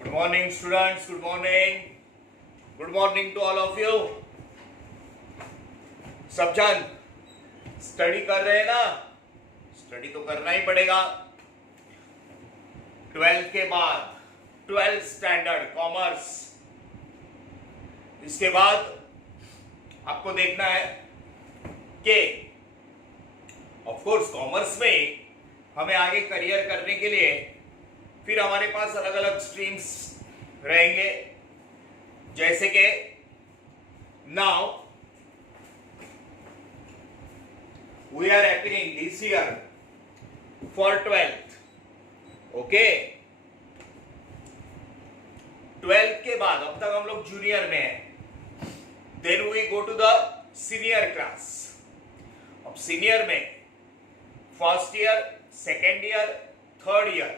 Good morning, students. Good morning. Good morning to all of you. सब जन study कर रहे हैं ना? स्टडी तो करना ही पड़ेगा. 12th के बाद 12th स्टैंडर्ड कॉमर्स. इसके बाद आपको देखना है कि ऑफ कोर्स कॉमर्स में हमें आगे करियर करने के लिए फिर हमारे पास अलग अलग स्ट्रीम्स रहेंगे, जैसे कि now we are appearing this year for 12th. Okay, 12th के बाद अब तक हम लोग जूनियर में हैं. Then we go to the senior class. अब सीनियर में first year, second year, third year.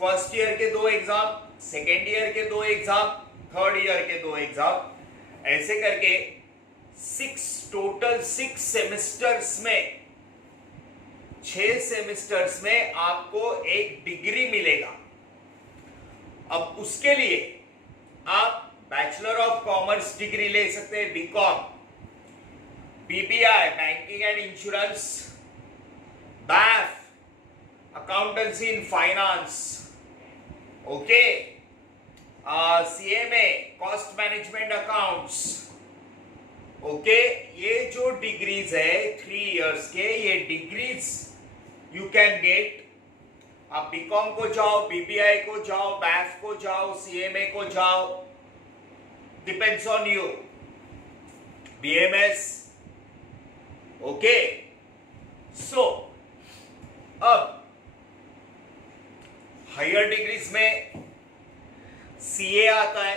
First year के 2 एग्जाम, सेकेंड ईयर के 2 एग्जाम, थर्ड ईयर के 2 एग्जाम, ऐसे करके टोटल 6 सेमेस्टर्स में 6 सेमेस्टर्स में आपको एक डिग्री मिलेगा. अब उसके लिए आप बैचलर ऑफ कॉमर्स डिग्री ले सकते हैं, BCom, BPI banking and insurance, BAF accountancy in finance, okay, CMA cost management accounts. Okay, ये जो डिग्रीज है 3 इयर्स के, ये डिग्रीज यू कैन गेट. आप बीकॉम को जाओ, बीपीआई को जाओ, BAF को जाओ, CMA को जाओ, depends on you, BMS. Okay, so अब हायर डिग्रीज में CA आता है,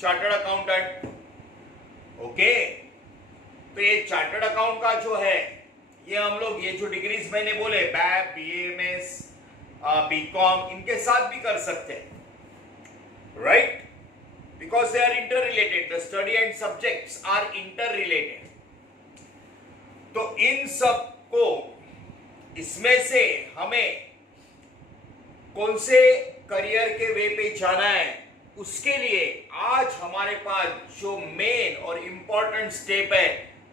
चार्टर्ड अकाउंटेंट. ओके, तो ये चार्टर्ड अकाउंट का जो है, ये हम लोग ये जो डिग्रीज मैंने बोले BAF, BMS, बीकॉम, इनके साथ भी कर सकते हैं, right? Because they are inter related. The study and subjects are inter related. तो इन सब को, इसमें से हमें कौन से करियर के वे पे जाना है, उसके लिए आज हमारे पास जो मेन और इंपॉर्टेंट स्टेप है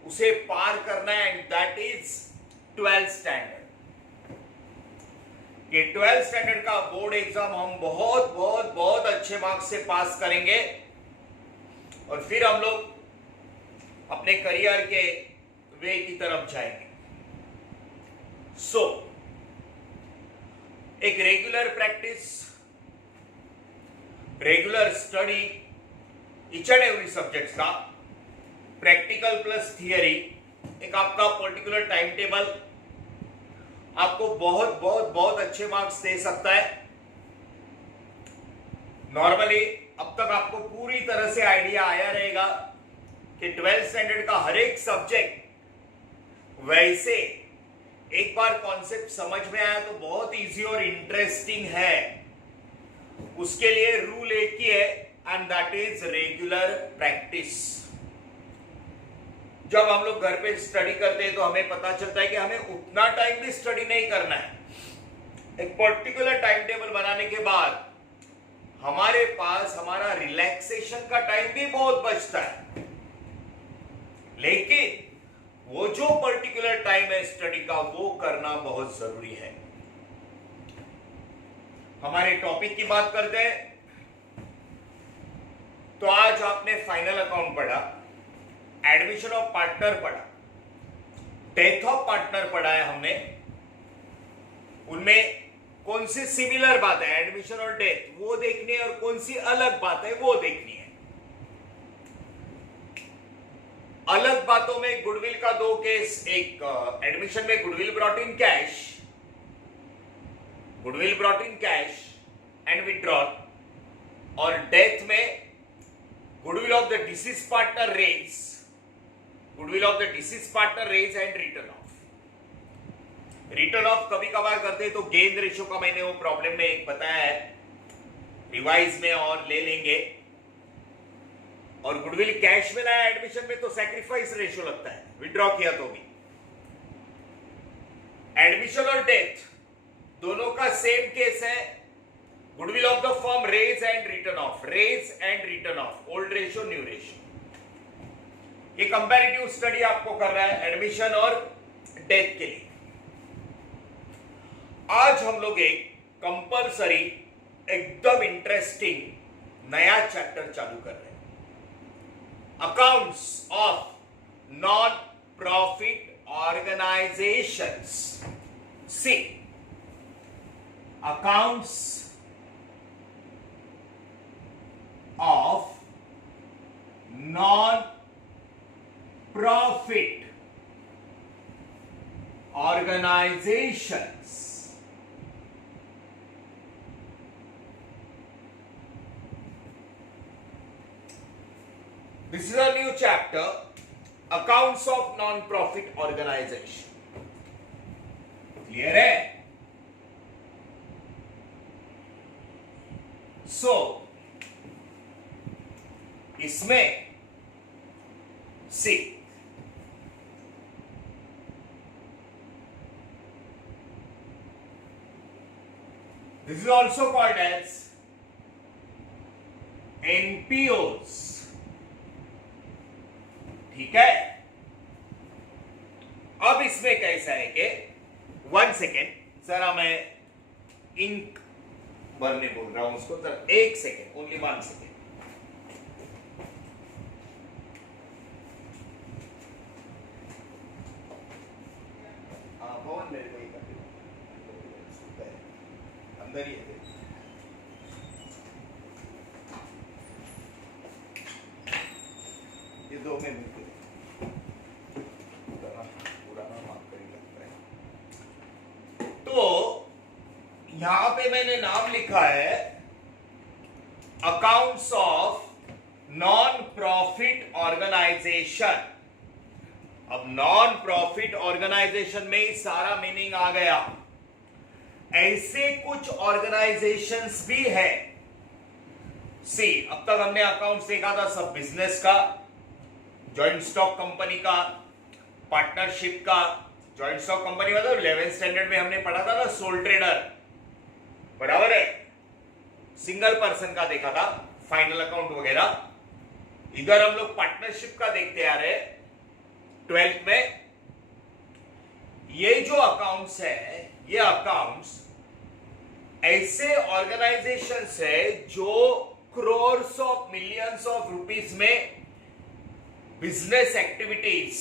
उसे पार करना है, and that is 12th standard. ये 12th स्टैंडर्ड का बोर्ड एग्जाम हम बहुत बहुत बहुत अच्छे मार्क्स से पास करेंगे, और फिर हम लोग अपने करियर के वे की तरफ जाएंगे. सो एक regular practice, regular study each and every subject का, प्रैक्टिकल प्लस थियरी, एक आपका पर्टिकुलर टाइम टेबल आपको बहुत बहुत बहुत अच्छे मार्क्स दे सकता है. नॉर्मली अब तक आपको पूरी तरह से आइडिया आया रहेगा कि 12th स्टैंडर्ड का हर एक सब्जेक्ट, वैसे एक बार कॉन्सेप्ट समझ में आया तो बहुत इजी और इंटरेस्टिंग है. उसके लिए रूल एक ही है, and that is regular practice. जब हम लोग घर पे स्टडी करते हैं तो हमें पता चलता है कि हमें उतना टाइम भी स्टडी नहीं करना है. एक पर्टिकुलर टाइम टेबल बनाने के बाद हमारे पास हमारा रिलैक्सेशन का टाइम भी बहुत बचता है. लेकिन वो जो पर्टिकुलर टाइम है स्टडी का, वो करना बहुत जरूरी है. हमारे टॉपिक की बात करते हैं. तो आज आपने फाइनल अकाउंट पढ़ा, एडमिशन ऑफ पार्टनर पढ़ा, डेथ ऑफ पार्टनर पढ़ा है हमने. उनमें कौन सी सिमिलर बात है, एडमिशन और डेथ, वो देखनी है, और कौन सी अलग बात है वो देखनी है. अलग बातों में गुडविल का 2 केस, एक एडमिशन में goodwill brought in cash, goodwill brought in cash and withdrawal, और डेथ में goodwill of the deceased partner raise, goodwill of the deceased partner raise and written off. Written off कभी कभार करते तो gain ratio का मैंने वो प्रॉब्लम में एक बताया है, रिवाइज में और ले लेंगे. और गुडविल कैश में लाया एडमिशन में तो सैक्रिफाइस रेशियो लगता है, विड्रॉ किया तो भी. एडमिशन और डेथ दोनों का सेम केस है. Goodwill of the firm raise and written off, raise and written off, old ratio new ratio. ये कंपैरेटिव स्टडी आपको कर रहा है एडमिशन और डेथ के लिए। आज हम लोग एक कंपल्सरी एकदम इंटरेस्टिंग नया चैप्टर चालू कर रहे हैं, accounts of non profit organisations. See, accounts of non profit organizations. This is a new chapter, accounts of non-profit organization. Clear है? So, इसमें see, this is also called as NPOs. ठीक है, अब इसमें कैसा है कि 1 सेकेंड जरा मैं इंक भरने बोल रहा हूं उसको, जरा 1 सेकेंड, ओनली 1 सेकेंड। भवन मेरे को अंदर ही है, ये 2 में बिल्कुल पुराना मार्क कर लगता है। तो यहां पे मैंने नाम लिखा है accounts of non profit organisation. अब नॉन प्रॉफिट ऑर्गेनाइजेशन में ही सारा मीनिंग आ गया। ऐसे कुछ ऑर्गेनाइजेशंस भी है। सी, अब तक हमने अकाउंट्स देखा था सब बिजनेस का, जॉइंट स्टॉक कंपनी का, पार्टनरशिप का। जॉइंट स्टॉक कंपनी मतलब 11th स्टैंडर्ड में हमने पढ़ा था ना, सोल ट्रेडर, बराबर है। सिंगल पर्सन का देखा था, फाइनल अकाउंट वगैरह। इधर हम लोग पार्टनरशिप का देखते आ रहे 12th में। ये जो अकाउंट्स है, ये अकाउंट्स ऐसे ऑर्गेनाइजेशंस है जो crores of millions of rupees में बिजनेस एक्टिविटीज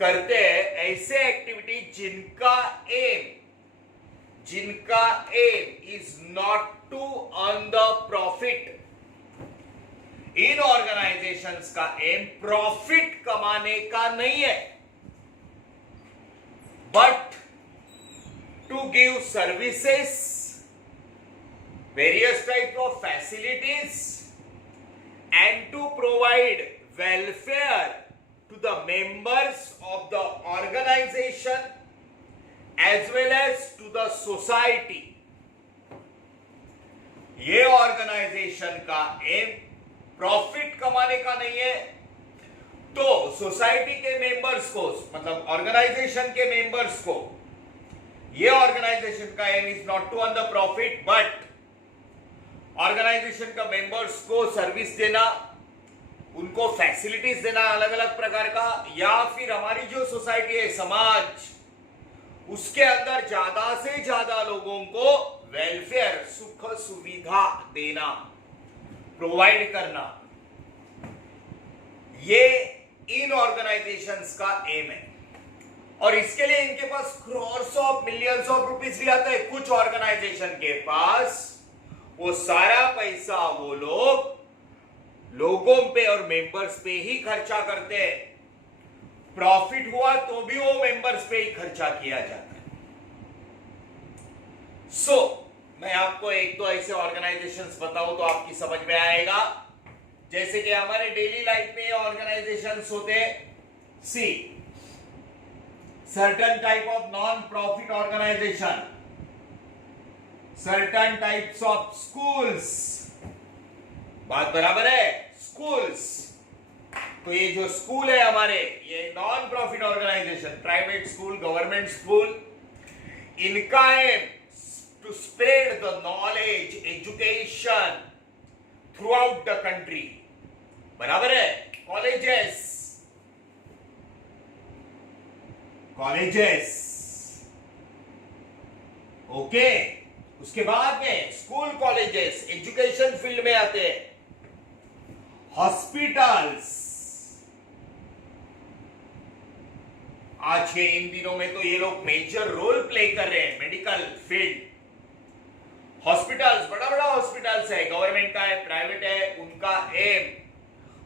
करते हैं। ऐसे एक्टिविटी जिनका aim is not to earn the profit. इन ऑर्गेनाइजेशंस का एम प्रॉफिट कमाने का नहीं है, but to give services, various types of facilities, and to provide welfare to the members of the organization as well as to the society. ये organisation का aim profit कमाने का नहीं है, तो सोसाइटी के मेंबर्स को, मतलब ऑर्गेनाइजेशन के मेंबर्स को, ये ऑर्गेनाइजेशन का aim is not to earn the profit, but organisation का मेंबर्स को सर्विस देना, उनको फैसिलिटीज देना अलग अलग प्रकार का, या फिर हमारी जो सोसाइटी है, समाज, उसके अंदर ज्यादा से ज्यादा लोगों को वेलफेयर, सुख सुविधा देना, प्रोवाइड करना, ये इन ऑर्गेनाइजेशंस का एम है। और इसके लिए इनके पास crores of millions of rupees भी आता है। कुछ ऑर्गेनाइजेशन के पास वो सारा पैसा वो लोगों पे और मेंबर्स पे ही खर्चा करते हैं। प्रॉफिट हुआ तो भी वो मेंबर्स पे ही खर्चा किया जाता है। मैं आपको एक दो ऐसे ऑर्गेनाइजेशंस बताऊं तो आपकी समझ में आएगा। जैसे कि हमारे डेली लाइफ में ऑर्गेनाइजेशंस होते हैं। सी, certain type of non-profit organization, certain types of schools, बात बराबर है? स्कूल्स, तो ये जो स्कूल है हमारे, ये non profit organisation, private school, government school, इनका aim to spread the knowledge, education throughout the country. बराबर है? Colleges, okay. उसके बाद में स्कूल कॉलेजेस एजुकेशन फील्ड में आते हैं। हॉस्पिटल्स, आज के इन दिनों में तो ये लोग मेजर रोल प्ले कर रहे हैं, मेडिकल फील्ड। हॉस्पिटल्स, बड़ा बड़ा हॉस्पिटल्स है, गवर्नमेंट का है, प्राइवेट है, उनका aim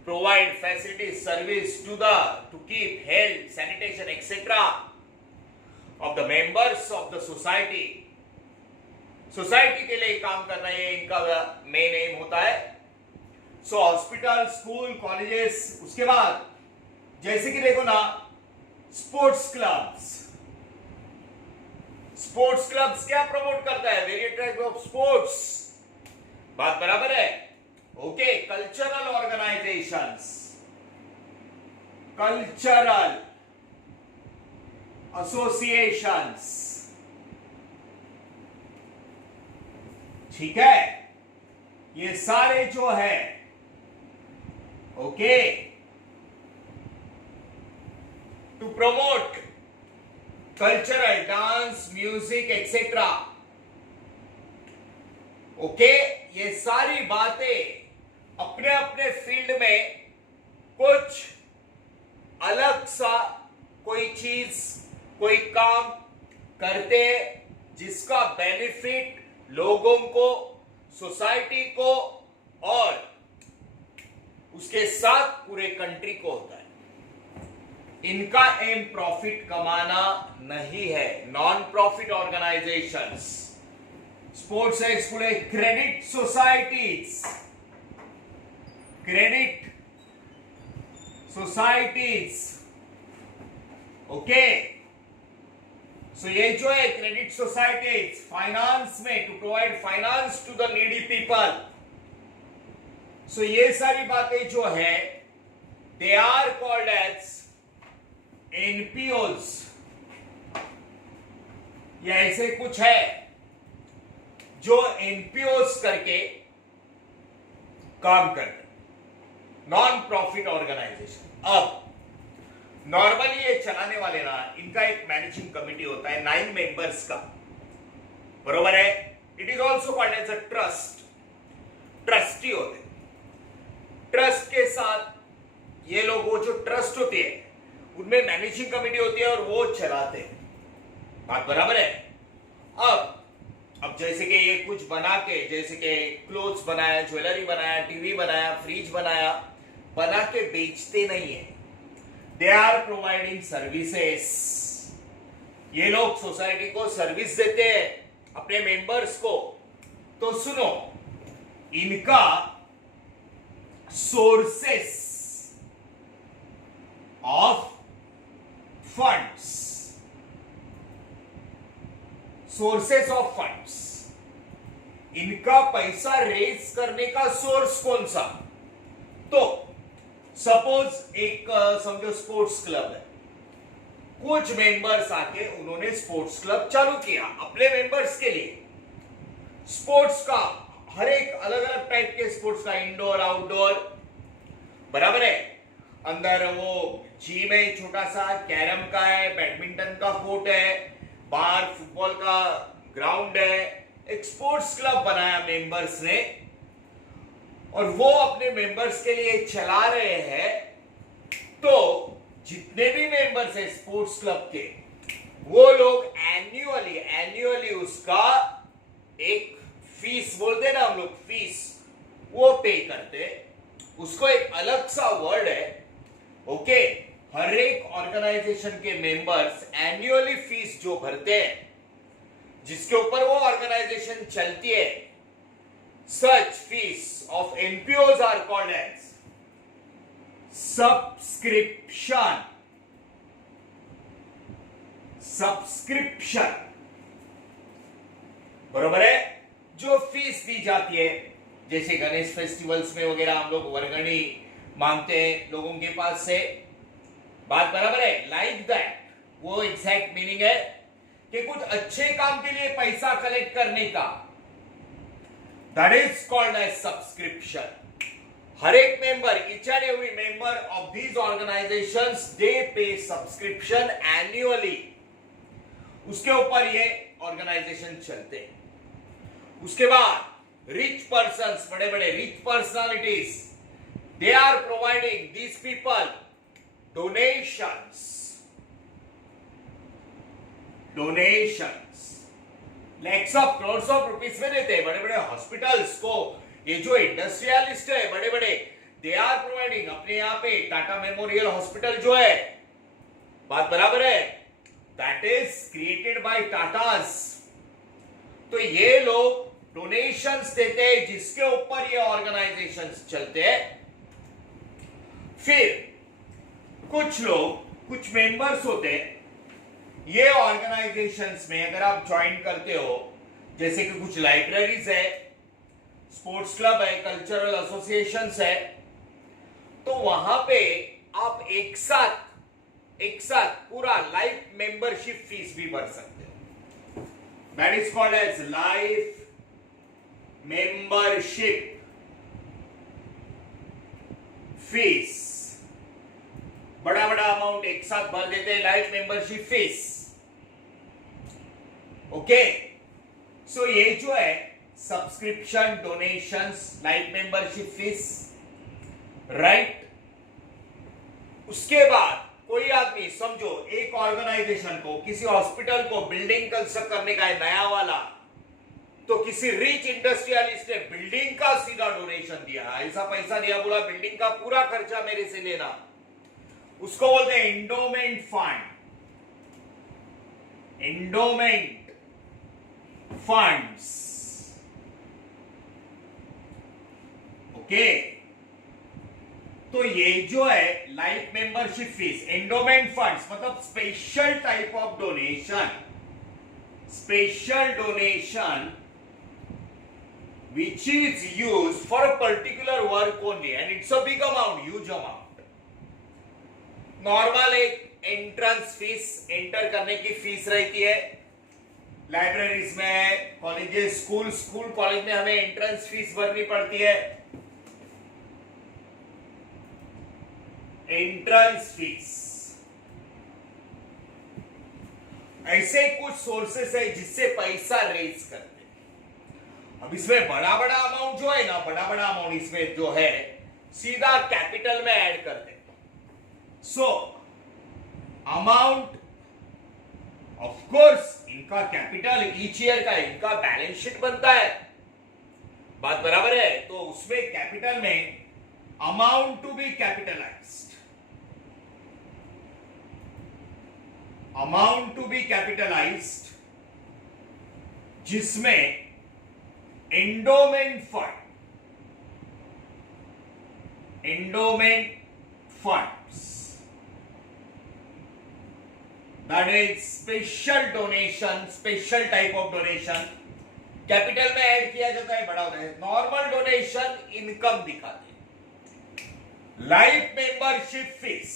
provide facility service to keep health, sanitation etcetera of the members of the society. Society के लिए काम करना ये इनका मेन एम होता है। So hospital, school, colleges. उसके बाद जैसे कि देखो ना, स्पोर्ट्स क्लब्स। स्पोर्ट्स क्लब्स क्या प्रमोट करता है? Various type of sports. बात बराबर है? Okay. Cultural organisations, cultural associations, ठीक है, ये सारे जो है, okay, to promote cultural, dance, music etcetera. Okay, ये सारी बातें अपने अपने फील्ड में कुछ अलग सा कोई चीज, कोई काम करते जिसका बेनिफिट लोगों को, सोसाइटी को और उसके साथ पूरे कंट्री को होता है। इनका एम प्रॉफिट कमाना नहीं है। नॉन प्रॉफिट ऑर्गेनाइजेशंस, स्पोर्ट्स है, स्कूल है, credit societies, credit societies, okay. So ये जो है क्रेडिट सोसाइटीज, फाइनेंस में, to provide finance to the needy people. So ये सारी बातें जो है, they are called as NPOs, या ऐसे कुछ है जो एनपीओज करके काम करते, नॉन प्रॉफिट ऑर्गेनाइजेशन। अब नॉर्मली ये चलाने वाले ना, इनका एक मैनेजिंग कमिटी होता है 9 मेंबर्स का, बरोबर है? It is also called as a trust, trustee होते। ट्रस्ट के साथ ये लोग, वो जो ट्रस्ट होती है उनमें मैनेजिंग कमिटी होती है और वो चलाते हैं। बात बराबर है? अब जैसे कि ये कुछ बना के, जैसे कि क्लोथ्स बनाया, ज्वेलरी बनाया, टीवी बनाया, फ्रिज बनाया, बना के बेचते नहीं है। They are providing services. ये लोग सोसाइटी को सर्विस देते हैं, अपने मेंबर्स को। तो सुनो, इनका sources of funds, sources of funds, इनका पैसा रेज करने का सोर्स कौन सा? तो सपोज एक समझो स्पोर्ट्स क्लब है, कुछ मेंबर्स आके उन्होंने स्पोर्ट्स क्लब चालू किया अपने मेंबर्स के लिए। स्पोर्ट्स का हर एक अलग अलग टाइप के स्पोर्ट्स का, इंडोर, आउटडोर, बराबर है? अंदर वो जिम है छोटा सा, कैरम का है, बैडमिंटन का कोर्ट है, बाहर फुटबॉल का ग्राउंड है। एक स्पोर्ट्स क्लब बनाया मेंबर्स ने और वो अपने मेंबर्स के लिए चला रहे हैं। तो जितने भी मेंबर्स हैं स्पोर्ट्स क्लब के, वो लोग एन्युअली उसका एक फीस बोलते हैं ना हम लोग, फीस, वो पे करते। उसको एक अलग सा वर्ड है, ओके। हर एक ऑर्गेनाइजेशन के मेंबर्स एन्युअली फीस जो भरते हैं, जिसके ऊपर वो ऑर्गेनाइजेशन चलती है, such fees of NPOs are called as subscription. Subscription, बरोबर है? जो फीस दी जाती है, जैसे गणेश फेस्टिवल्स में वगैरह हम लोग वर्गणी मांगते हैं लोगों के पास से। बात बराबर है? लाइक दैट, वो एग्जैक्ट मीनिंग है कि कुछ अच्छे काम के लिए पैसा कलेक्ट करने का, that is called as subscription. हर एक member, each and every member of these organizations, they pay subscription annually. उसके ऊपर ये ऑर्गेनाइजेशन चलते हैं. उसके बाद रिच पर्सन्स, बड़े बड़े rich personalities, they are providing these people donations. Lakhs of crores of rupees में देते हैं बड़े बड़े हॉस्पिटल्स को. ये जो इंडस्ट्रियलिस्ट है बड़े बड़े, दे आर प्रोवाइडिंग. अपने यहाँ पे टाटा मेमोरियल हॉस्पिटल जो है, बात बराबर है, that is created by Tatas. तो ये लोग डोनेशंस देते हैं जिसके ऊपर ये ऑर्गेनाइजेशंस चलते हैं. फिर कुछ लोग, कुछ मेंबर्स होते हैं ये ऑर्गेनाइजेशंस में. अगर आप ज्वाइन करते हो, जैसे कि कुछ लाइब्रेरीज है, स्पोर्ट्स क्लब है, कल्चरल एसोसिएशंस है, तो वहां पे आप एक साथ पूरा लाइफ मेंबरशिप फीस भी भर सकते हो. That is called as life membership fees. बड़ा बड़ा अमाउंट एक साथ भर देते हैं, life membership fees. Okay, so ये जो है subscription, donations, life membership fees, right. उसके बाद कोई आदमी, समझो एक ऑर्गेनाइजेशन को, किसी हॉस्पिटल को बिल्डिंग कंस्ट्रक्ट करने का है नया वाला, तो किसी रिच इंडस्ट्रियलिस्ट ने बिल्डिंग का सीधा डोनेशन दिया, ऐसा पैसा दिया, बोला बिल्डिंग का पूरा खर्चा मेरे से लेना. उसको बोलते हैं endowment fund. Endowment funds. Okay, तो ये जो है life membership fees, endowment funds, मतलब special type of donation. Special donation which is used for a particular work only and it's a big amount, huge amount. Normal एक entrance fees, enter करने की fees रहती है libraries में, colleges, school college में हमें entrance fees भरनी पड़ती है. Entrance fees. ऐसे कुछ सोर्सेस है जिससे पैसा रेज करते. अब इसमें बड़ा बड़ा अमाउंट जो है ना, बड़ा बड़ा अमाउंट इसमें जो है सीधा कैपिटल में ऐड करते. सो अमाउंट ऑफ कोर्स इनका कैपिटल ईच ईयर का इनका बैलेंस शीट बनता है, बात बराबर है. तो उसमें कैपिटल में amount to be capitalised, amount to be capitalised, जिसमें endowment funds, that is special donation, special type of donation capital में ऐड किया जाता है, बड़ा होता है. नॉर्मल डोनेशन इनकम दिखाते हैं. Life membership fees,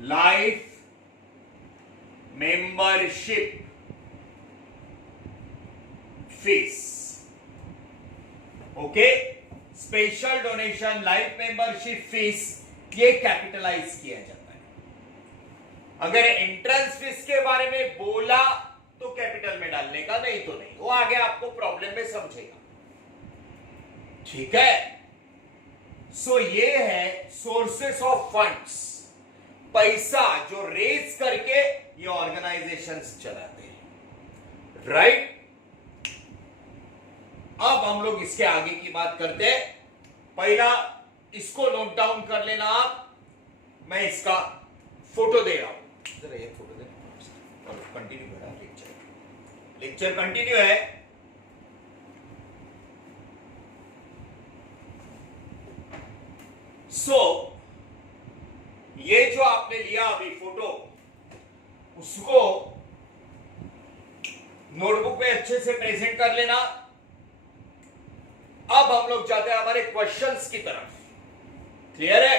life membership fees. Okay, special donation, life membership fees, ये कैपिटलाइज किया जाता है. अगर एंट्रेंस फीस के बारे में बोला तो कैपिटल में डालने का, नहीं तो नहीं, वो आगे आपको प्रॉब्लम में समझेगा. ठीक है. सो ये है सोर्सेस ऑफ फंड्स, पैसा जो रेज करके ये ऑर्गेनाइजेशंस चलाते हैं, राइट. अब हम लोग इसके आगे की बात करते हैं. पहला इसको नोट डाउन कर लेना आप, मैं इसका फोटो दे रहा हूं, जरा ये फोटो दे और कंटिन्यू करा. लेक्चर कंटिन्यू है. सो ये जो आपने लिया अभी फोटो, उसको नोटबुक में अच्छे से प्रेजेंट कर लेना. अब हम लोग जाते हैं हमारे क्वेश्चंस की तरफ. क्लियर है?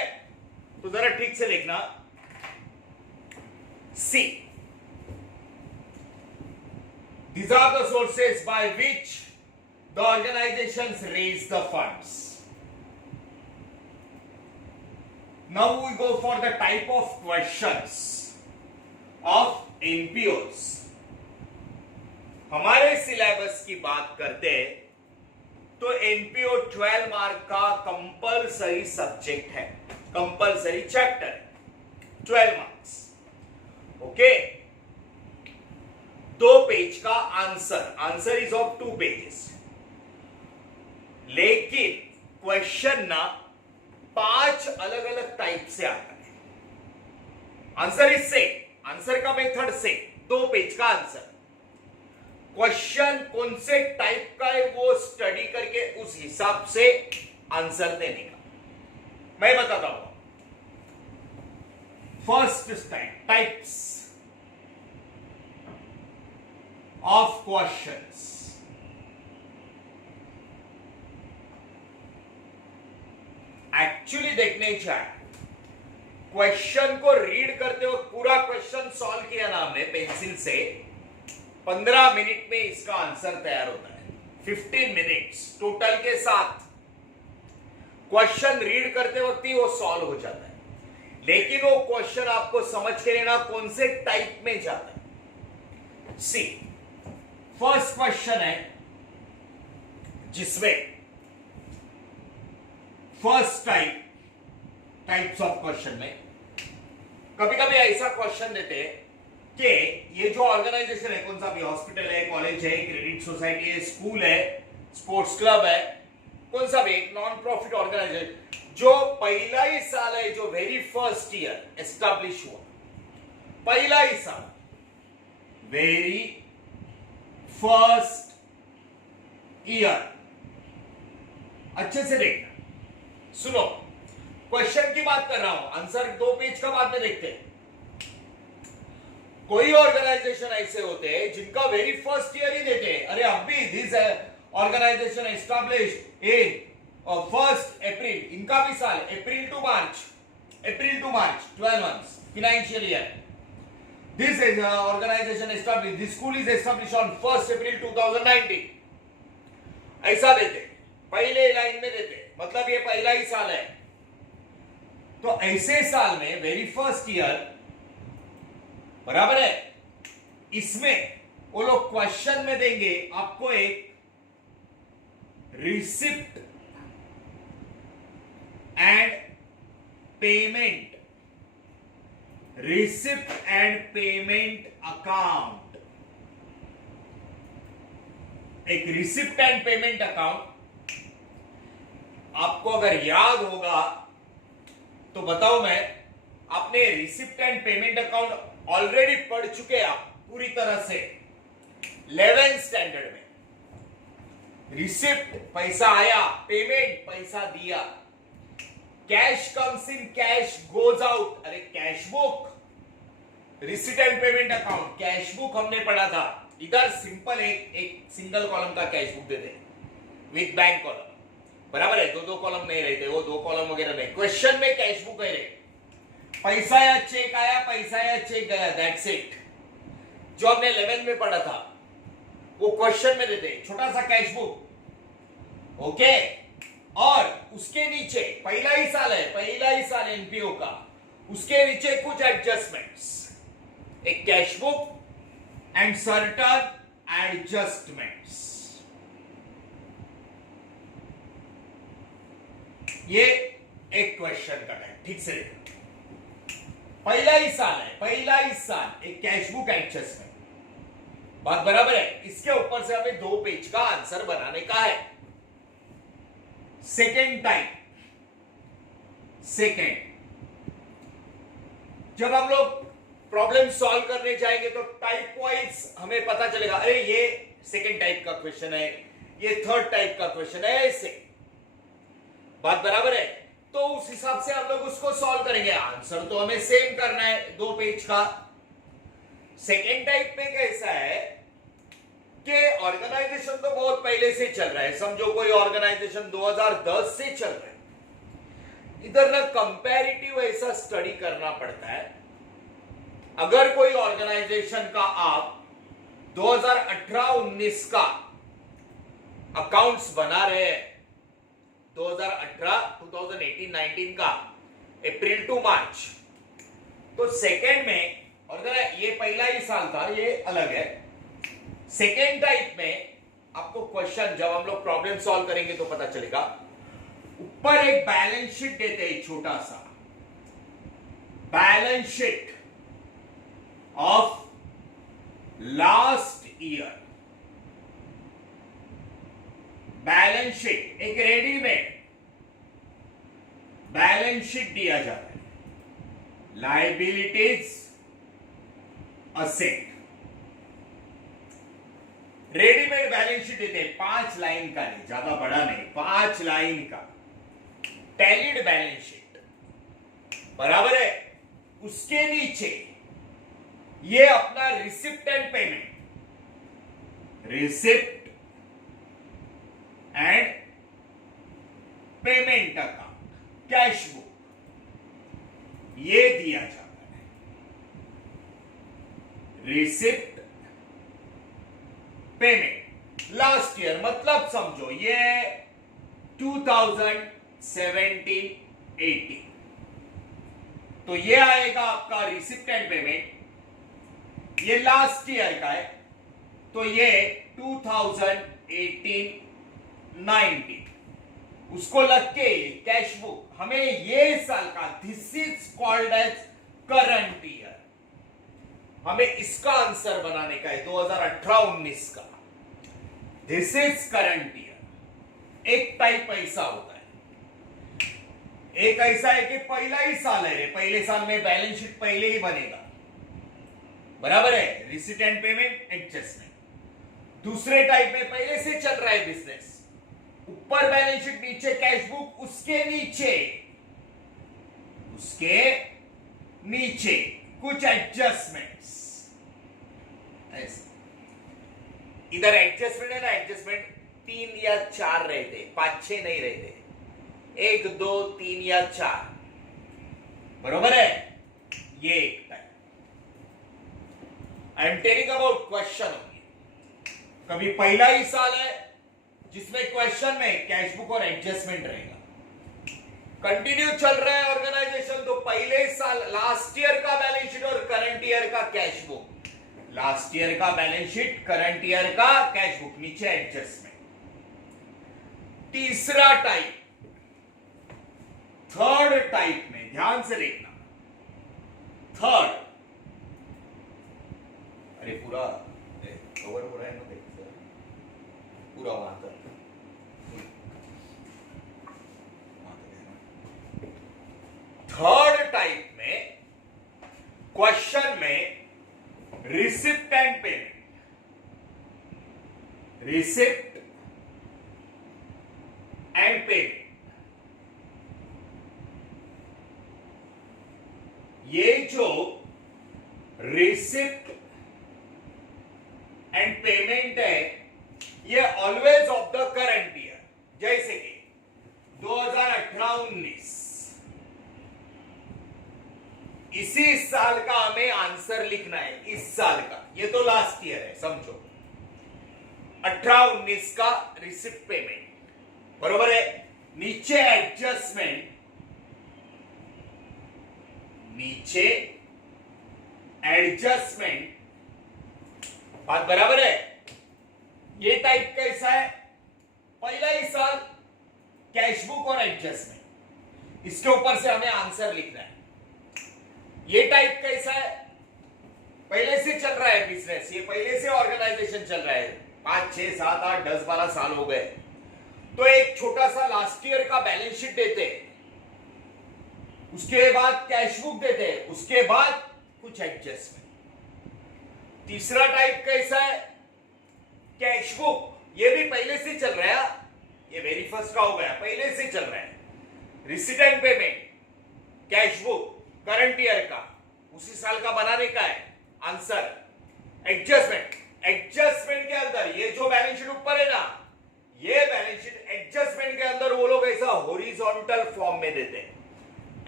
तो जरा ठीक से लिखना. सी, These are the sources by which the organizations raise the funds. Now we go for the type of questions of NPOs. हमारे सिलेबस की बात करते हैं तो एनपीओ 12 मार्क का कंपलसरी सब्जेक्ट है, compulsory chapter, 12 marks. Okay, 2 page का answer is of 2 pages. लेकिन क्वेश्चन ना 5 अलग अलग टाइप से आता है. आंसर इज सेम, आंसर का मेथड से 2 पेज का आंसर. क्वेश्चन कौन से टाइप का है वो स्टडी करके उस हिसाब से आंसर देने का मैं बताता हूं. First types of questions. Actually देखने चाहिए क्वेश्चन को रीड करते वक्त पूरा क्वेश्चन सॉल्व किया ना हमने पेंसिल से, 15 मिनट में इसका आंसर तैयार होता है. 15 मिनट्स टोटल के साथ क्वेश्चन रीड करते वक्त ही वो सॉल्व हो जाता है. लेकिन वो क्वेश्चन आपको समझ के लेना कौन से टाइप में जाता है. सी, फर्स्ट क्वेश्चन है जिसमें फर्स्ट टाइप्स ऑफ क्वेश्चन में कभी कभी ऐसा क्वेश्चन देते हैं कि ये जो ऑर्गेनाइजेशन है, कौन सा भी हॉस्पिटल है, कॉलेज है, क्रेडिट सोसाइटी है, स्कूल है, स्पोर्ट्स क्लब है, कौन सा भी एक नॉन प्रॉफिट ऑर्गेनाइजेशन जो पहला ही साल है, जो वेरी फर्स्ट ईयर एस्टैब्लिश हुआ, पहला ही साल, वेरी फर्स्ट ईयर. अच्छे से देखना, सुनो, क्वेश्चन की बात कर रहा हूं, आंसर 2 पेज का बाद में देखते हैं. कोई ऑर्गेनाइजेशन ऐसे होते हैं जिनका वेरी फर्स्ट ईयर ही देते हैं. अरे अब भी this organisation established in 1 April, इनका भी साल April to March 12 months financial year. This is organisation established, this school is established on 1 April 2019. ऐसा देते, पहले लाइन में देते, मतलब ये पहला ही साल है. तो ऐसे साल में वेरी फर्स्ट ईयर, बराबर है, इसमें वो लोग क्वेश्चन में देंगे आपको एक receipt and payment, receipt and payment account. एक रिसिप्ट एंड पेमेंट अकाउंट आपको अगर याद होगा तो बताओ मैं, आपने receipt and payment account already पढ़ चुके आप पूरी तरह से 11th स्टैंडर्ड में. रिसिप्ट पैसा आया, पेमेंट पैसा दिया, cash comes in cash goes out. अरे cash book, receipt and payment account, cash book हमने पढ़ा था. इधर सिंपल एक सिंगल कॉलम का कैश बुक देते विथ बैंक कॉलम, बराबर है. 2 कॉलम नहीं रहते, वो 2 कॉलम वगैरह नहीं. क्वेश्चन में कैश बुक है, पैसा या चेक आया, पैसा या चेक गया, दैट्स इट. जो हमने 11 में पढ़ा था वो क्वेश्चन में देते, छोटा सा कैश बुक. ओके, और उसके नीचे पहला ही साल एनपीओ का, उसके नीचे कुछ एडजस्टमेंट्स, एक cash book and certain adjustments. ये एक क्वेश्चन का है, ठीक से. पहला ही साल एक कैश बुक एडजस्टमेंट, बात बराबर है. इसके ऊपर से हमें 2 पेज का आंसर बनाने का है. सेकेंड टाइप, जब हम लोग प्रॉब्लम सॉल्व करने जाएंगे तो टाइप वाइज हमें पता चलेगा, अरे ये सेकेंड टाइप का क्वेश्चन है, ये थर्ड टाइप का क्वेश्चन है, ऐसे. बात बराबर है. तो उस हिसाब से हम लोग उसको सॉल्व करेंगे. आंसर तो हमें सेम करना है 2 पेज का. सेकेंड टाइप में कैसा है कि ऑर्गेनाइजेशन तो बहुत पहले से चल रहा है, समझो कोई ऑर्गेनाइजेशन 2010 से चल रहा है. इधर ना कंपैरेटिव ऐसा स्टडी करना पड़ता है. अगर कोई ऑर्गेनाइजेशन का आप 2018-19 का अकाउंट्स बना रहे हैं, 2018-2019 का अप्रैल टू मार्च। तो सेकेंड में, और ये पहला ही साल था, ये अलग है। सेकेंड टाइप में आपको क्वेश्चन जब हम लोग प्रॉब्लम सॉल्व करेंगे तो पता चलेगा। ऊपर एक बैलेंस शीट देते हैं, छोटा सा balance sheet of last year, balance sheet, एक रेडीमेड बैलेंस शीट दिया जाता है, liabilities asset, readymade balance sheet देते हैं, 5 लाइन का, नहीं ज्यादा बड़ा नहीं, 5 लाइन का टैलीड बैलेंस शीट, बराबर है। उसके नीचे ये अपना receipt and payment, receipt and payment account, cash book, ये दिया जाता है। रिसिप्ट पेमेंट लास्ट ईयर, मतलब समझो ये 2017-18, तो ये आएगा आपका रिसिप्ट एंड पेमेंट, ये लास्ट ईयर का है, तो ये 2018-19, उसको लग के कैश बुक, हमें ये साल का, this is called as current year, हमें इसका आंसर बनाने का है 2018-19 का, दिस इज करंट ईयर। एक टाइप ऐसा होता है, एक ऐसा है कि पहला ही साल है रे, पहले साल में बैलेंस शीट पहले ही बनेगा, बराबर है, रिसीट एंड पेमेंट एडजस्टमेंट। दूसरे टाइप में पहले से चल रहा है बिजनेस, ऊपर बैलेंस शीट, नीचे कैश बुक, उसके नीचे कुछ एडजस्टमेंट्स, इधर एडजस्टमेंट है ना, एडजस्टमेंट 3 या 4 रहते, 5-6 नहीं रहते, 1, 2, 3 या 4, बरोबर है। ये एक type. I am telling about question होंगे, कभी पहला ही साल है जिसमें क्वेश्चन में कैश बुक और एडजस्टमेंट रहेगा, कंटिन्यू चल रहा है ऑर्गेनाइजेशन, तो पहले साल लास्ट ईयर का बैलेंस शीट और करंट ईयर का कैश बुक, लास्ट ईयर का बैलेंस शीट, करंट ईयर का कैश बुक, नीचे एडजस्टमेंट। तीसरा टाइप, थर्ड टाइप में ध्यान से देखना, थर्ड, अरे पूरा कवर हो रहा है ना, पूरा वहां तक, थर्ड टाइप में क्वेश्चन में receipt and payment, receipt and payment, ये जो रिसिप्ट एंड पेमेंट है, ये always of the current year, जैसे कि 2018-19, इसी साल का हमें आंसर लिखना है, इस साल का, ये तो लास्ट ईयर है समझो, 18-19 का रिसिप्ट पेमेंट, बरोबर है। नीचे एडजस्टमेंट, नीचे एडजस्टमेंट, बात बराबर है। ये टाइप कैसा है, पहला ही साल कैश बुक और एडजस्टमेंट, इसके ऊपर से हमें आंसर लिखना है। ये टाइप कैसा है, पहले से चल रहा है बिजनेस, ये पहले से ऑर्गेनाइजेशन चल रहा है, 5, 6, 7, 8, 10, 12 साल हो गए, तो एक छोटा सा लास्ट ईयर का बैलेंस शीट देते हैं, उसके बाद कैश बुक देते हैं, उसके बाद कुछ एडजस्टमेंट। तीसरा टाइप कैसा है, कैश बुक, ये भी पहले से चल रहा है, ये वेरी फर्स्ट का हो गया, पहले से चल रहा है। Receipt and payment, cash book, current year का, उसी साल का बनाने का है आंसर। एडजस्टमेंट, एडजस्टमेंट के अंदर ये जो बैलेंस शीट ऊपर है ना, ये बैलेंस शीट एडजस्टमेंट के अंदर वो लोग ऐसा हॉरिजॉन्टल फॉर्म में देते हैं।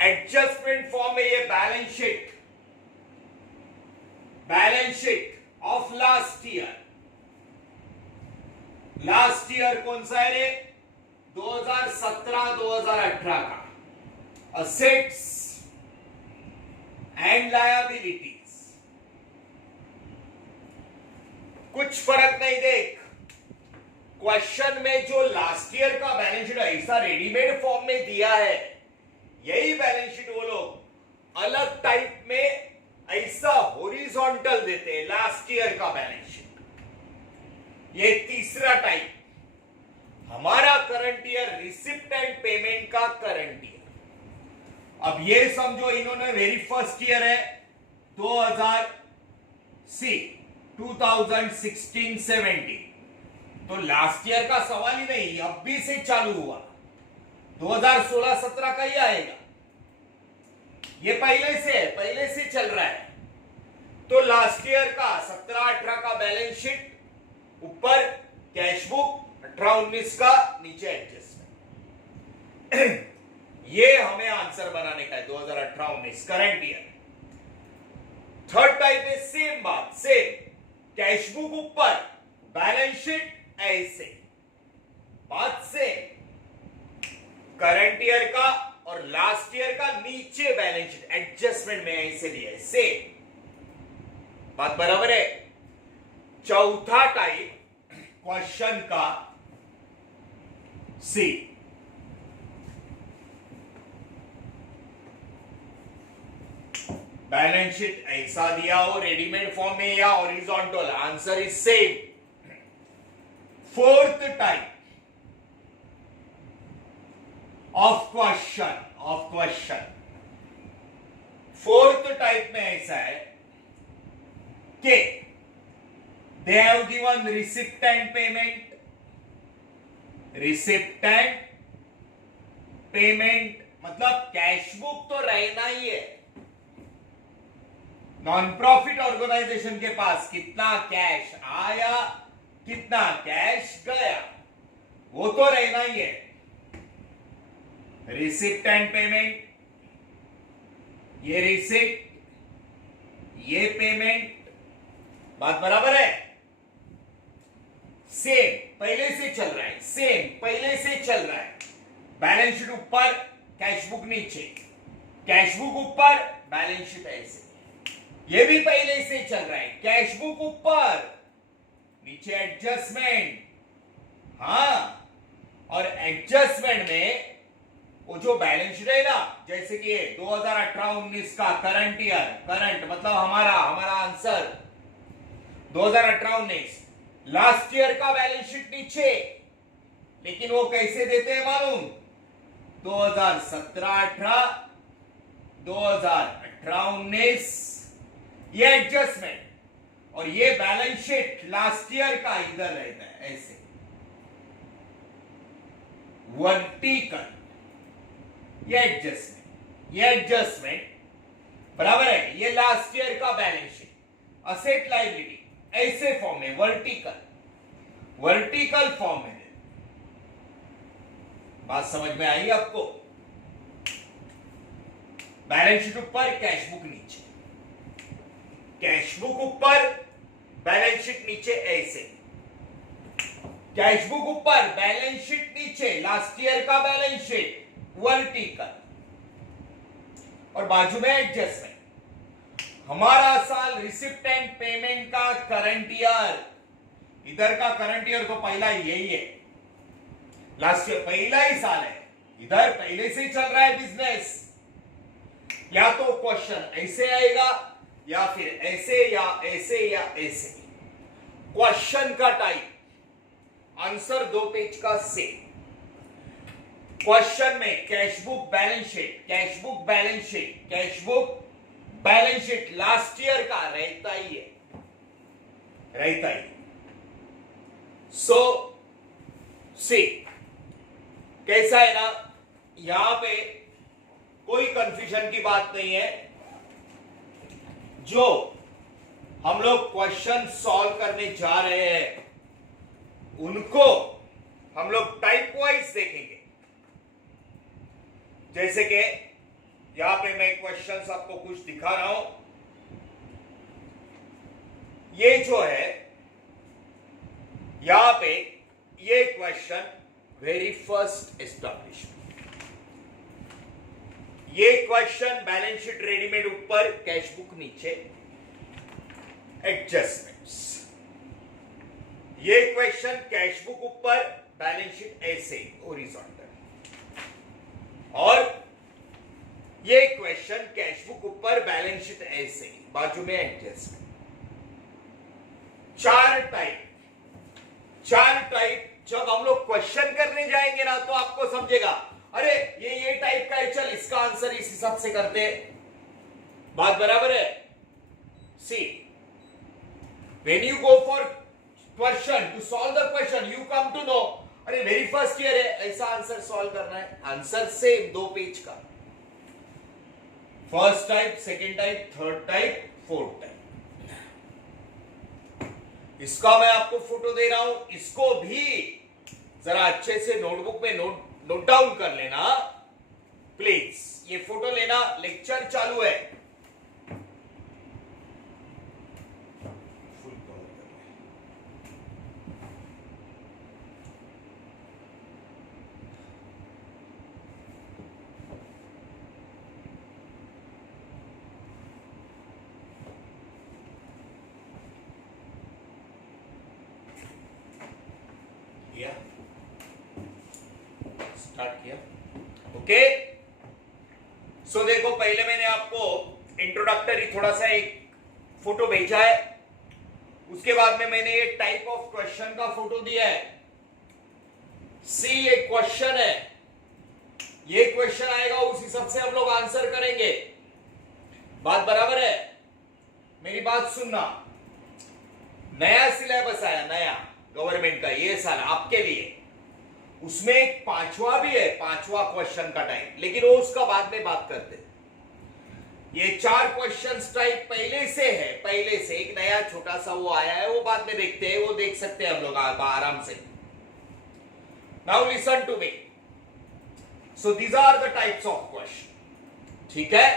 एडजस्टमेंट फॉर्म में ये balance sheet of last year. Last year कौन सा है रे? 2017-2018 का असेट्स एंड लायबिलिटीज। कुछ फर्क नहीं। देख, क्वेश्चन में जो लास्ट ईयर का बैलेंस शीट ऐसा रेडीमेड फॉर्म में दिया है, यही बैलेंस शीट वो लोग अलग टाइप में ऐसा हॉरिजॉन्टल देते हैं। लास्ट ईयर का बैलेंस शीट ये तीसरा टाइप। हमारा current year receipt and payment का करंट ईयर। अब ये समझो, इन्होंने वेरी फर्स्ट ईयर है 2016-17, तो लास्ट ईयर का सवाल ही नहीं, अब भी से चालू हुआ 2016-17 का ही आएगा। ये पहले से है, पहले से चल रहा है। तो लास्ट ईयर का 17-18 का बैलेंस शीट ऊपर, कैश बुक 18-19 का नीचे एडजस्टमेंट। ये हमें आंसर बनाने का है 2018-19 करंट ईयर। थर्ड टाइप है सेम बात, सेम कैश बुक ऊपर, बैलेंस शीट ऐसे, बात से करंट ईयर का और लास्ट ईयर का नीचे बैलेंस शीट एडजस्टमेंट में ऐसे दिया है, सेम बात, बराबर है। चौथा टाइप क्वेश्चन का सी, बैलेंस शीट ऐसा दिया हो रेडीमेड फॉर्म में या horizontal, answer is same. Fourth type of question, fourth type में ऐसा है कि they have given receipt and payment, receipt and payment मतलब कैश बुक तो रहना ही है। नॉन प्रॉफिट ऑर्गेनाइजेशन के पास कितना कैश आया, कितना कैश गया, वो तो रहना ही है। रिसिप्ट एंड पेमेंट, ये रिसिप्ट, ये पेमेंट, बात बराबर है। सेम पहले से चल रहा है, सेम पहले से चल रहा है। बैलेंस शीट ऊपर, कैश बुक नीचे, कैश बुक ऊपर, बैलेंस शीट ऐसे, ये भी पहले से चल रहा है। कैश बुक ऊपर, नीचे एडजस्टमेंट, हाँ, और एडजस्टमेंट में वो जो बैलेंस शीट है ना, जैसे कि 2018-19 का करंट ईयर, करंट मतलब हमारा आंसर 2018-19, लास्ट ईयर का बैलेंस शीट नीचे, लेकिन वो कैसे देते हैं मालूम? 2017-18, 2018-19, ये एडजस्टमेंट, और ये बैलेंस शीट लास्ट ईयर का इधर रहता है ऐसे वर्टिकल, ये एडजस्टमेंट बराबर है। ये लास्ट ईयर का बैलेंस शीट, असेट लायबिलिटी ऐसे फॉर्म में, वर्टिकल फॉर्म में। बात समझ में आई आपको? बैलेंस शीट ऊपर, कैश बुक नीचे, कैश बुक ऊपर, बैलेंस शीट नीचे ऐसे, कैश बुक ऊपर, बैलेंस शीट नीचे, लास्ट ईयर का बैलेंस शीट वर्टिकल, और बाजू में एडजस्टमेंट। हमारा साल रिसिप्ट एंड पेमेंट का करंट ईयर, इधर का करंट ईयर तो पहला यही है, लास्ट ईयर पहला ही साल है, इधर पहले से चल रहा है बिजनेस। या तो क्वेश्चन ऐसे आएगा, या फिर ऐसे, या ऐसे, या ऐसे। क्वेश्चन का टाइप, आंसर 2 पेज का सेम। क्वेश्चन में cash book balance sheet, cash book balance sheet, cash book balance sheet last year का रहता ही है, रहता ही। सो सी कैसा है ना, यहां पे कोई कंफ्यूजन की बात नहीं है। जो हम लोग क्वेश्चन सॉल्व करने जा रहे हैं उनको हम लोग टाइप वाइज देखेंगे। जैसे कि यहां पे मैं क्वेश्चंस आपको कुछ दिखा रहा हूं। ये जो है यहां पे ये क्वेश्चन वेरी फर्स्ट एस्टैब्लिशमेंट, ये क्वेश्चन बैलेंस शीट रेडीमेड ऊपर, कैश बुक नीचे, एडजस्टमेंट्स। ये क्वेश्चन कैश बुक ऊपर, बैलेंस शीट ऐसे हॉरिजॉन्टल, और ये क्वेश्चन कैश बुक ऊपर, बैलेंस शीट ऐसे बाजू में एडजस्टमेंट। चार टाइप जब हम लोग क्वेश्चन करने जाएंगे ना तो आपको समझेगा, अरे ये टाइप का है, चल इसका आंसर इस हिसाब से करते हैं। बात बराबर है? सी, when you go for question to solve the question, you come to know, अरे वेरी फर्स्ट ईयर है, ऐसा आंसर सॉल्व करना है। आंसर सेम 2 पेज का, first type, second type, third type, fourth type. इसका मैं आपको फोटो दे रहा हूं, इसको भी जरा अच्छे से नोटबुक में नोट डाउन कर लेना प्लीज। ये फोटो लेना, लेक्चर चालू है। स्टार्ट किया? ओके, सो देखो, पहले मैंने आपको इंट्रोडक्टरी थोड़ा सा एक फोटो भेजा है, उसके बाद में मैंने ये टाइप ऑफ क्वेश्चन का फोटो दिया है। सी, ये क्वेश्चन है, ये क्वेश्चन आएगा, उस हिसाब से हम लोग आंसर करेंगे। बात बराबर है? मेरी बात सुनना। नया सिलेबस आया, नया गवर्नमेंट का, ये साल आपके लिए, उसमें एक 5वां भी है, 5वां क्वेश्चन का टाइप, लेकिन वो उसका बाद में बात करते हैं। ये 4 क्वेश्चंस टाइप पहले से है, पहले से एक नया छोटा सा वो आया है, वो बाद में देखते हैं, वो देख सकते हैं हम लोग आराम से। Now listen to me, so these are the types of question, ठीक है?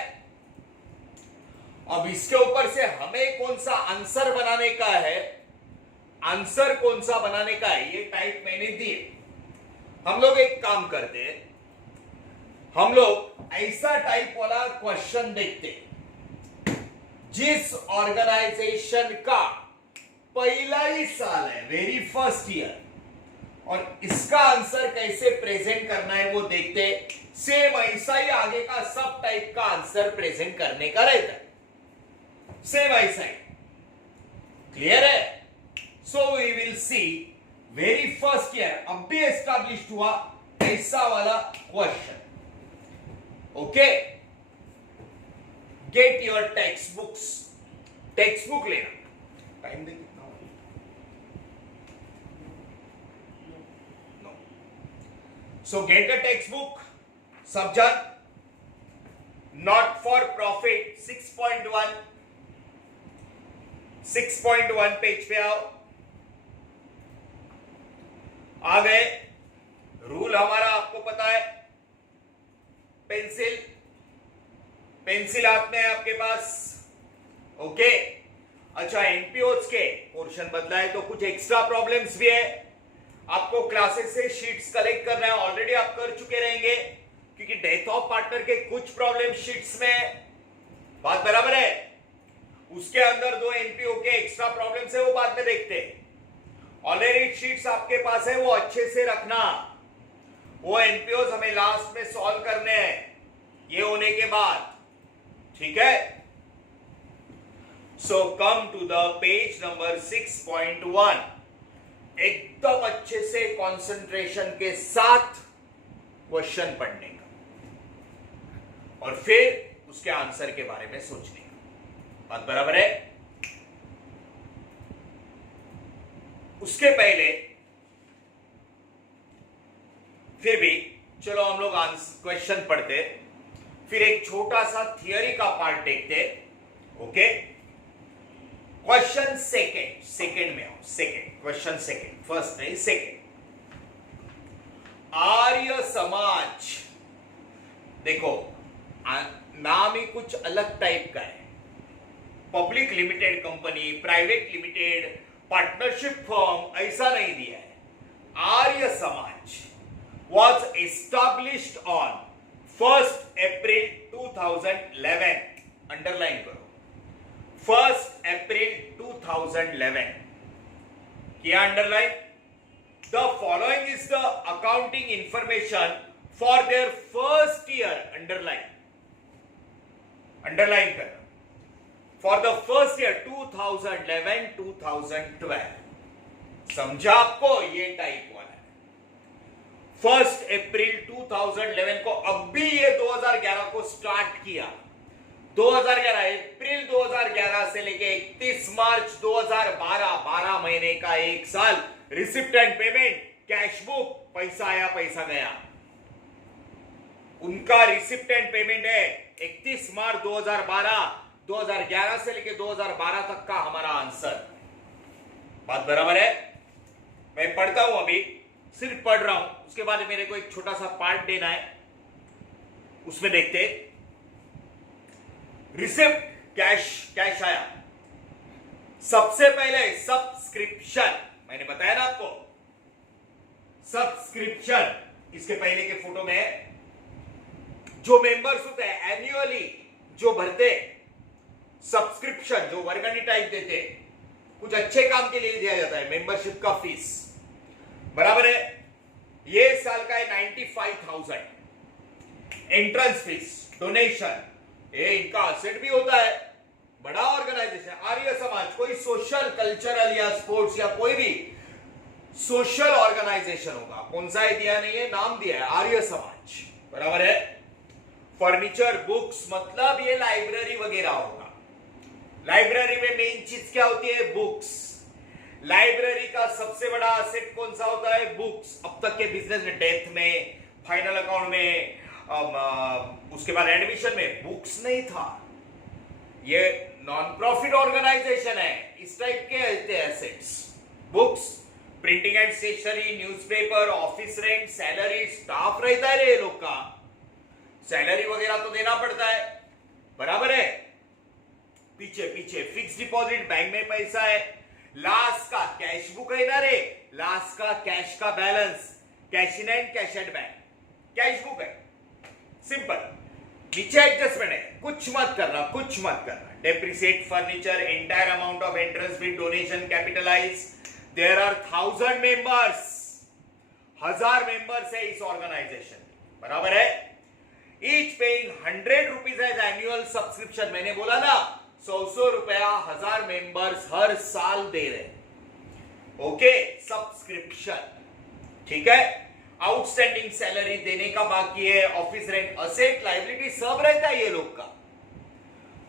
अब इसके ऊपर से हमें कौन सा आंसर बनाने का है, आंसर कौन सा बनाने का है, ये टाइप मैंने दिए। हम लोग एक काम करते हैं, हम लोग ऐसा टाइप वाला क्वेश्चन देखते हैं जिस ऑर्गेनाइजेशन का पहला ही साल है, वेरी फर्स्ट ईयर, और इसका आंसर कैसे प्रेजेंट करना है वो देखते हैं। सेम ऐसा ही आगे का सब टाइप का आंसर प्रेजेंट करने का रहता है, सेम ऐसा ही। क्लियर है? So we will see very first year अब भी एस्टैब्लिश हुआ ऐसा वाला question. Okay, get your text books, text book लेना, टाइम दे कितना नो, so get the text book, subject not for profit 6.1, 6.1 page पे आओ। आ गए? रूल हमारा आपको पता है, पेंसिल, पेंसिल हाथ में है आपके पास। ओके, अच्छा, एनपीओज के पोर्शन बदला है तो कुछ एक्स्ट्रा प्रॉब्लम्स भी है, आपको क्लासेस से शीट्स कलेक्ट करना है, ऑलरेडी आप कर चुके रहेंगे क्योंकि डेथ ऑफ पार्टनर के कुछ प्रॉब्लम शीट्स में। बात बराबर है? उसके अंदर 2 एनपीओ के एक्स्ट्रा प्रॉब्लम्स है, वो बाद में देखते हैं। ऑलरेडी शीट्स आपके पास है, वो अच्छे से रखना, वो एनपीओज हमें लास्ट में सॉल्व करने हैं ये होने के बाद, ठीक है? So come to the page number 6.1, एकदम अच्छे से कंसंट्रेशन के साथ क्वेश्चन पढ़ने का और फिर उसके आंसर के बारे में सोचने का। बात बराबर है? उसके पहले फिर भी चलो हम लोग क्वेश्चन पढ़ते, फिर एक छोटा सा थियरी का पार्ट देखते। ओके, क्वेश्चन सेकंड में आओ, सेकंड क्वेश्चन, सेकंड, फर्स्ट नहीं, सेकंड। आर्य समाज, देखो नाम ही कुछ अलग टाइप का है, public limited company, private limited, partnership firm, ऐसा नहीं दिया है। Arya Samaj was established on 1st April 2011, underline करो, 1st April 2011, किया underline. The following is the accounting information for their first year, underline करना, for the first year 2011-2012, समझा आपको? ये टाइप वाला है। 1 अप्रैल 2011 को, अब भी ये 2011 को स्टार्ट किया, 2011 अप्रैल 2011 से लेके 31 मार्च 2012, 12 महीने का एक साल, receipt and payment, cash book, पैसा आया पैसा गया। उनका रिसिप्ट एंड पेमेंट है 31 मार्च 2012, 2011 से लेके 2012 तक का हमारा आंसर। बात बराबर है? मैं पढ़ता हूं, अभी सिर्फ पढ़ रहा हूं, उसके बाद मेरे को एक छोटा सा पार्ट देना है, उसमें देखते। रिसिप्ट, कैश आया। सबसे पहले सब्सक्रिप्शन, मैंने बताया ना आपको, सब्सक्रिप्शन, इसके पहले के फोटो में जो मेंबर्स होते हैं एनुअली जो भरते, सब्सक्रिप्शन जो वर्गणी टाइप देते, कुछ अच्छे काम के लिए दिया जाता है, मेंबरशिप का फीस, बराबर है। ये साल का है 95,000। एंट्रेंस फीस, डोनेशन, ये इनका असेट भी होता है। बड़ा ऑर्गेनाइजेशन आर्य समाज, कोई सोशल, कल्चरल या स्पोर्ट्स या कोई भी सोशल ऑर्गेनाइजेशन होगा, कौन सा है दिया नहीं है, नाम दिया है आर्य समाज, बराबर है। फर्नीचर, बुक्स, मतलब ये लाइब्रेरी वगैरह होगा। लाइब्रेरी में मेन चीज क्या होती है? बुक्स। लाइब्रेरी का सबसे बड़ा असेट कौन सा होता है? बुक्स। अब तक के बिजनेस में, डेथ में, फाइनल अकाउंट में, उसके बाद एडमिशन में बुक्स नहीं था। ये नॉन प्रॉफिट ऑर्गेनाइजेशन है, इस टाइप के assets, books, printing and stationery, newspaper, office rent, salary, staff रहता है ये लोग का, सैलरी वगैरह तो देना पड़ता है, बराबर है। पीछे फिक्स डिपॉजिट, बैंक में पैसा है। लास्ट का कैश बुक है ना रे, लास्ट का कैश का balance, cash in and cash at bank, cash book है, सिंपल। नीचे एडजस्टमेंट है, कुछ मत करना। Depreciate furniture, entire amount of entrance fee, donation, capitalise. There are 1000 members, 1000 members है इस ऑर्गेनाइजेशन, बराबर है। Each paying 100 rupees as annual subscription, मैंने बोला ना 100 रुपया 1000 मेंबर्स हर साल दे रहे। ओके, सब्सक्रिप्शन, ठीक है। आउटस्टैंडिंग सैलरी देने का बाकी है, ऑफिस रेंट, असेट, लाइबिलिटी सब रहता है ये लोग का।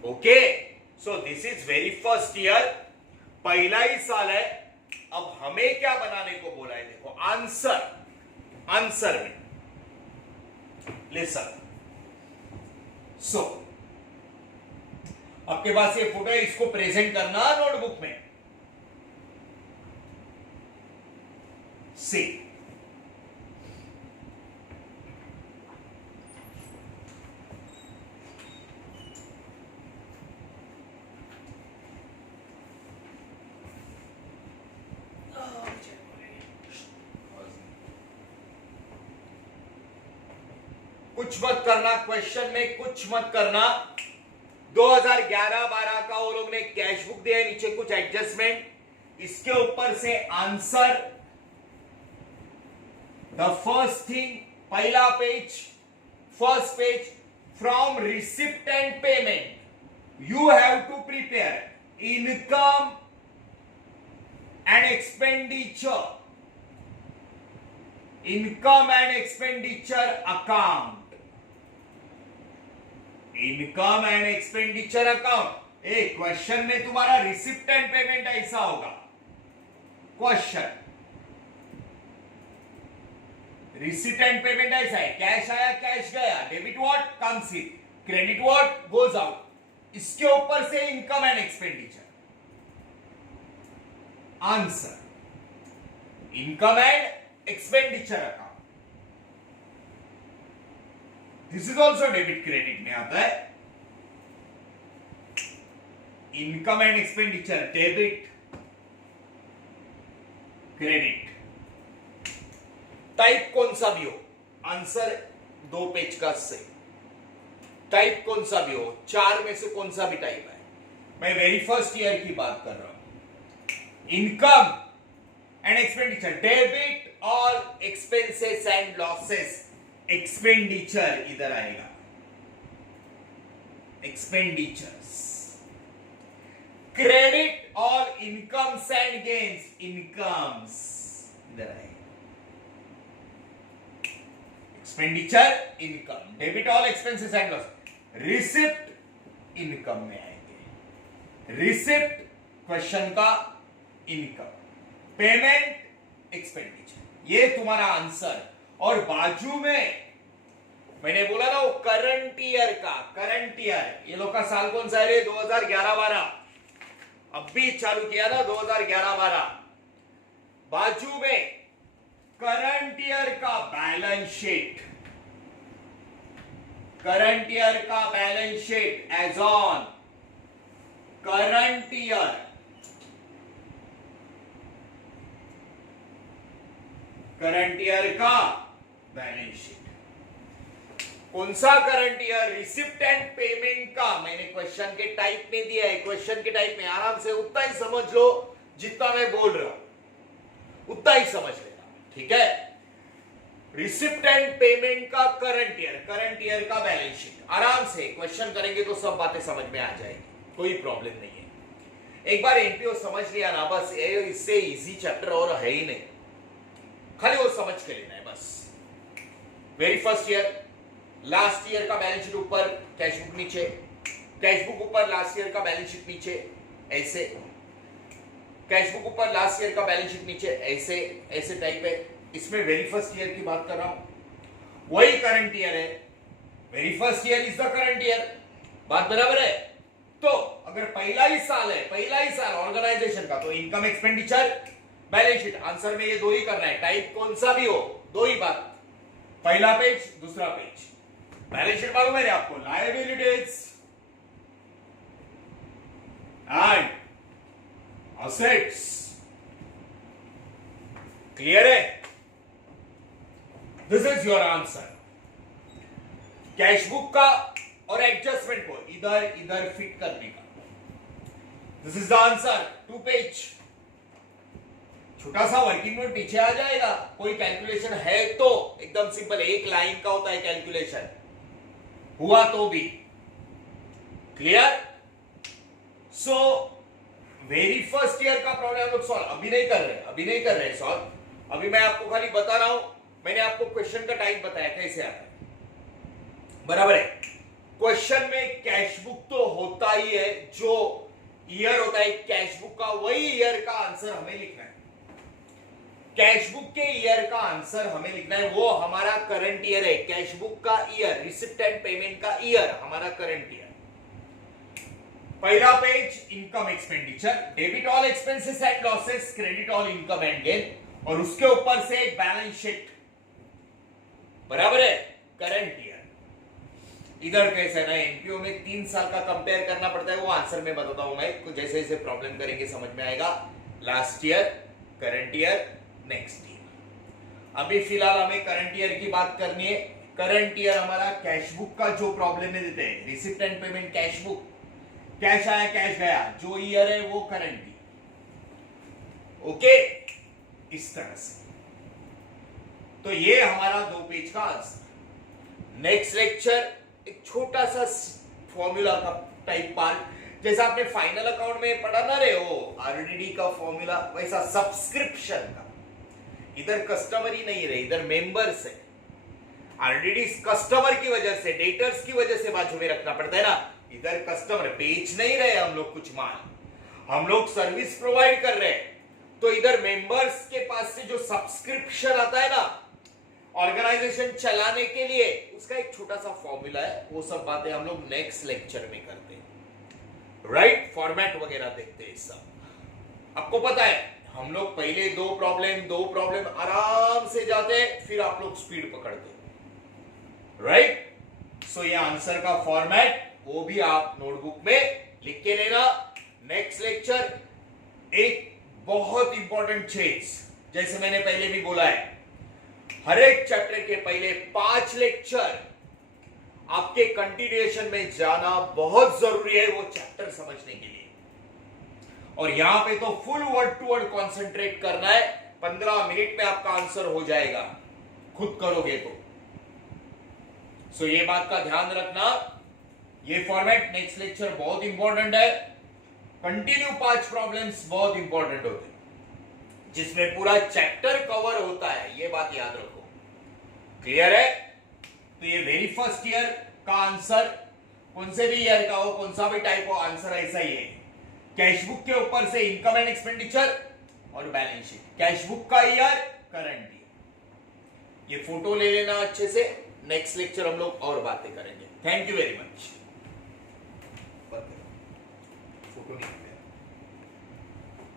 Okay, so this is very first year, पहला ही साल है। अब हमें क्या बनाने को बोला है? देखो आंसर में लिसन। सो आपके पास ये फोटो है, इसको प्रेजेंट करना नोटबुक में। सी, कुछ मत करना, क्वेश्चन में कुछ मत करना। 2011-12 का वो लोग ने कैश बुक दिया है, नीचे कुछ एडजस्टमेंट, इसके ऊपर से आंसर। द फर्स्ट थिंग, पहला page, first page, from receipt and payment you have to prepare income and expenditure, income and expenditure account, income and expenditure account. एक क्वेश्चन में तुम्हारा रिसिप्ट एंड पेमेंट ऐसा होगा, question receipt and payment ऐसा है, cash आया cash गया, debit what comes in, credit what goes out, इसके ऊपर से income and expenditure. Answer income and expenditure account. This is also debit credit में आता है। Income and expenditure, debit credit, type कौन सा भी हो, आंसर 2 पेज का सही, टाइप कौन सा भी हो, 4 में से कौन सा भी टाइप है। मैं वेरी फर्स्ट ईयर की बात कर रहा हूं। इनकम एंड एक्सपेंडिचर, डेबिट और एक्सपेंसेस एंड लॉसेस, एक्सपेंडिचर इधर आएगा, एक्सपेंडिचर्स, क्रेडिट और इनकम्स एंड गेन्स, इनकम्स इधर आएगा, expenditure income, debit all expenses and loss, receipt income में आएंगे, रिसिप्ट क्वेश्चन का इनकम, पेमेंट एक्सपेंडिचर, ये तुम्हारा आंसर। और बाजू में मैंने बोला ना वो करंट ईयर का, करंट ईयर, ये लोग का साल कौन सा है, 2011-12, अभी चालू किया ना 2011-12, बाजू में करंट ईयर का बैलेंस शीट, करंट ईयर का balance sheet as on current year, current year का बैलेंस शीट, कौन सा current year, receipt and payment का, मैंने क्वेश्चन के टाइप में दिया है, क्वेश्चन के टाइप में आराम से उतना ही समझ लो जितना मैं बोल रहा हूं, उतना ही समझ लेना, ठीक है। रिसिप्ट एंड पेमेंट का करंट ईयर का बैलेंस शीट, आराम से क्वेश्चन करेंगे तो सब बातें समझ में आ जाएगी, कोई प्रॉब्लम नहीं है। एक बार एनपीओ समझ लिया ना, बस इससे इजी चैप्टर और है ही नहीं, खाली वो समझ के लेना है बस। Very first year, last year का बैलेंस शीट ऊपर, कैश बुक नीचे, कैश बुक ऊपर, लास्ट ईयर का बैलेंस शीट नीचे, ऐसे, कैश बुक ऊपर, लास्ट ईयर का बैलेंस शीट नीचे, ऐसे ऐसे टाइप है। इसमें वेरी फर्स्ट ईयर की बात कर रहा हूं, वही करंट ईयर है, very first year is the current year, बात बराबर है। तो अगर पहला ही साल है, पहला ही साल ऑर्गेनाइजेशन का, तो income expenditure balance sheet, answer में ये 2 ही करना है, टाइप कौन सा भी हो 2 ही बात, पहला पेज दूसरा पेज। बैलेंस शीट मालूम है आपको, लायबिलिटीज एंड असेट्स, क्लियर है, this is your answer. Cash book का और एडजस्टमेंट को इधर इधर फिट करने का, this is the answer, 2 page. छोटा सा वर्किंग नोट पीछे आ जाएगा, कोई कैलकुलेशन है तो एकदम सिंपल, 1 लाइन का होता है कैलकुलेशन, हुआ तो भी, clear. So very first year का प्रॉब्लम लोग सॉल्व अभी नहीं कर रहे सॉल्व, अभी मैं आपको खाली बता रहा हूं, मैंने आपको क्वेश्चन का टाइप बताया कैसे आता है, बराबर है। क्वेश्चन में कैश बुक तो होता ही है, जो ईयर होता है कैश बुक का, वही ईयर का आंसर हमें लिखना है, कैश बुक के ईयर का आंसर हमें लिखना है, वो हमारा करंट ईयर है, कैश बुक का ईयर, रिसिप्ट एंड पेमेंट का ईयर हमारा करंट ईयर। पहला page income expenditure, debit all expenses and losses, credit all income and gain, और उसके ऊपर से एक बैलेंस शीट, बराबर है, करंट ईयर। इधर कैसे है ना, एनपीओ में 3 साल का कंपेयर करना पड़ता है, वो आंसर में बताता हूं मैं, जैसे जैसे प्रॉब्लम करेंगे समझ में आएगा। Last year, current year, next year. अभी फिलहाल हमें करंट ईयर की बात करनी है। करंट ईयर हमारा कैश बुक का जो प्रॉब्लम में देते हैं, receipt and payment, cash book, cash आया कैश गया, जो ईयर है वो करंट ईयर, ओके, इस तरह से। तो ये हमारा 2 पेज का आंसर। नेक्स्ट लेक्चर एक छोटा सा फॉर्मूला का टाइप पार्ट, जैसा आपने फाइनल अकाउंट में पढ़ा ना रे, वो आरडीडी का फॉर्मूला, वैसा सब्सक्रिप्शन का। इधर कस्टमर ही नहीं रहे, इधर मेंबर्स है। आरडीडी कस्टमर की वजह से, डेटर्स की वजह से बाजू में रखना पड़ता है ना, इधर कस्टमर, बेच नहीं रहे हम लोग कुछ माल, हम लोग सर्विस प्रोवाइड कर रहे हैं। तो इधर मेंबर्स के पास से जो सब्सक्रिप्शन आता है ना ऑर्गेनाइजेशन चलाने के लिए, उसका एक छोटा सा फॉर्मूला है, वो सब बातें हम लोग नेक्स्ट लेक्चर में करते हैं, राइट। फॉर्मेट वगैरह देखते हैं सब। आपको पता है हम लोग पहले 2 प्रॉब्लम आराम से जाते हैं, फिर आप लोग स्पीड पकड़ते हैं, राइट। सो ये आंसर का फॉर्मेट वो भी आप नोटबुक में लिख के लेना, नेक्स्ट लेक्चर एक बहुत इंपॉर्टेंट चीज, जैसे मैंने पहले भी बोला है, हर एक चैप्टर के पहले 5 लेक्चर आपके कंटिन्यूएशन में जाना बहुत जरूरी है वो चैप्टर समझने के लिए। और यहां पे तो full word to word concentrate करना है, 15 मिनट में आपका आंसर हो जाएगा खुद करोगे तो। सो ये बात का ध्यान रखना, ये फॉर्मेट नेक्स्ट लेक्चर बहुत इंपॉर्टेंट है। कंटिन्यू 5 प्रॉब्लम्स बहुत इंपॉर्टेंट होते हैं जिसमें पूरा चैप्टर कवर होता है, ये बात याद रखो। क्लियर है? तो ये वेरी फर्स्ट ईयर का आंसर, कौन से भी ईयर का हो, कौन सा भी टाइप हो, आंसर ऐसा ही है। कैश बुक के ऊपर से इनकम एंड एक्सपेंडिचर और बैलेंस शीट, कैश बुक का ईयर, करंट ईयर। ये फोटो ले लेना अच्छे से, नेक्स्ट लेक्चर हम लोग और बातें करेंगे। Thank you very much. Photo नहीं